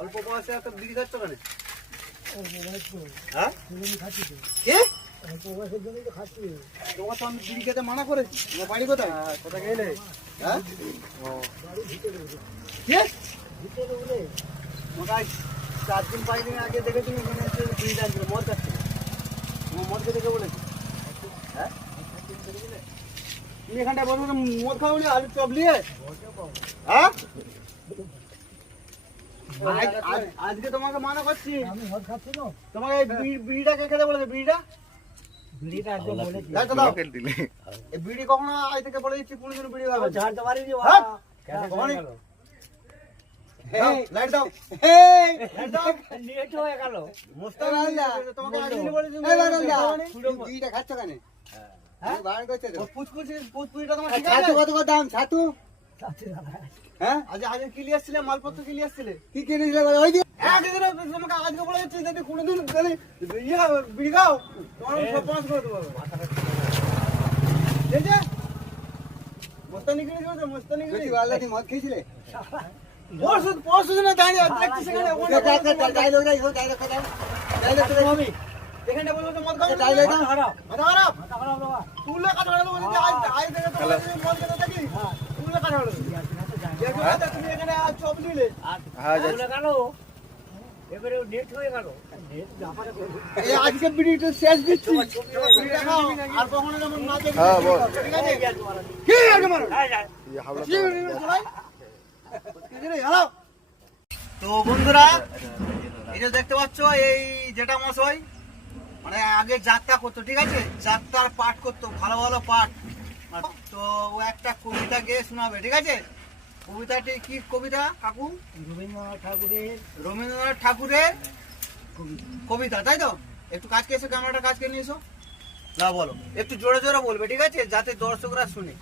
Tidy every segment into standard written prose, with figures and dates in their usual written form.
অল্প বয়সে এত বিড়ি খাচ্ছ কেন? তোমার তো আমি বিড়ি খেতে মানা করেছি। তোমার বাড়ি কোথায়? কোথায় গেলে? হ্যাঁ 4 দিন 5 দিন আগে দেখে তুমি বিড়ি টানছিল, মদ খাচ্ছিল। তোমার মদকে দেখে বলেছি। হ্যাঁ তুমি এখানটায় বসে মদ খাওনি, আলু চপ নিয়ে? হ্যাঁ আজকে তোমাকে মানা করছি। আমি মদ খাচ্ছি না। তোমাকে বিড়িটা কে খেতে বলেছে? বিড়িটা একদম বলেছি। এই বিড়ি কখনো আজ থেকে বলে দিচ্ছি, কোনদিন বিড়ি খাবে? ঝাড় তো মারি দিও। লাইট দাও। লাইট দাও। লেট হয়ে গেল। মোস্তান আল্লাহ তোমাকে আজকে বলেছি বিড়িটা খাচ্ছ কেন? হ্যাঁ বারণ করছে তো। পুচপুচিটা তোমার ঠিক আছে? কত দাম ছাতু? হ্যাঁ আজ কি নিয়ে আসছিলে? মালপত্র কি নিয়ে আসছিলে? কি কিনেছিলে ওই দিন? তোমাকে আজকে বলে যাচ্ছি যদি কোনোদিন বিড়ি খাও তোমার সব পাঁচ করে দেবো। ঠিক আছে মস্তানি কিনে দেবো। মস্তানি কিনে মদ খেয়েছিলে? পরশু দিনে দাঁড়িয়ে দেখছি সেখানে এখানে বলবো তো মদ খাবো। মাথা খারাপ তুললে কাজ ভালো আজ থেকে মদ খেতে থাকি। তুললে কাজ ভালো তুমি এখানে চপ নিলে এবারে নেট হয়ে গেল। আজকে বিড়িটা শেষ দিচ্ছি। আর কখনো যেমন না দেখি। ঠিক আছে কি আগে মারো। তো বন্ধুরা এই যে দেখতে পাচ্ছ, এই যেটা মশাই মানে আগে যাত্রা করতো, ঠিক আছে, যাত্রার পাঠ করতো, ভালো ভালো পাঠ। তো ও একটা কবিতা গেয়ে শোনাবে, ঠিক আছে? কবিতাটি কি কবিতা কাকু? রবীন্দ্রনাথ ঠাকুরের কবিতা, তাই তো? একটু কাজকে এসে ক্যামেরাটা কাজকে নিয়ে এসো। না বলো, একটু জোরে জোরে বলবে, ঠিক আছে, যাতে দর্শকরা শুনে।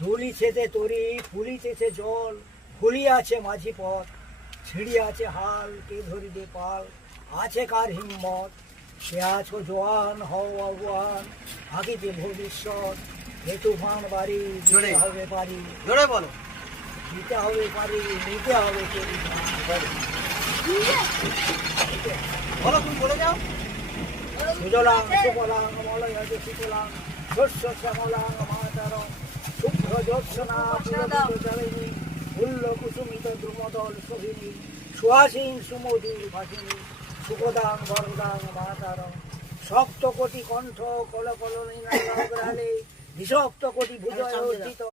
ধুলিছেতে তরি ফুলিতেছে জল, ফুলি আছে মাঝি পথ, ছিড়ি আছে হাল, কে ধরিবে পাল, আছে কার হিম্মত, সে আছো জোয়ান হও আগুয়ান, আগে ভবিষ্যৎ, এ তুফান বাড়ি দিতে হবে পারি। জোরে বলো। দিতে হবে পারি, নিতে হবে বলো, তুমি বলে যাও। সুজলাং সুফলাং মলয়জ শীতলাং শস্য শ্যামলাং মাতরং শুভ্র জ্যোৎস্না জলিনী ফুল্ল কুসুমিত দ্রুমদল শোভিনী সুহাসিন সুমধুর ভাসিনী সুখদাং বরদাং মাতরং সপ্ত কোটি কণ্ঠ কল কল নিনাদে নিঃসপ্ত কোটি ভুজয় অর্জিত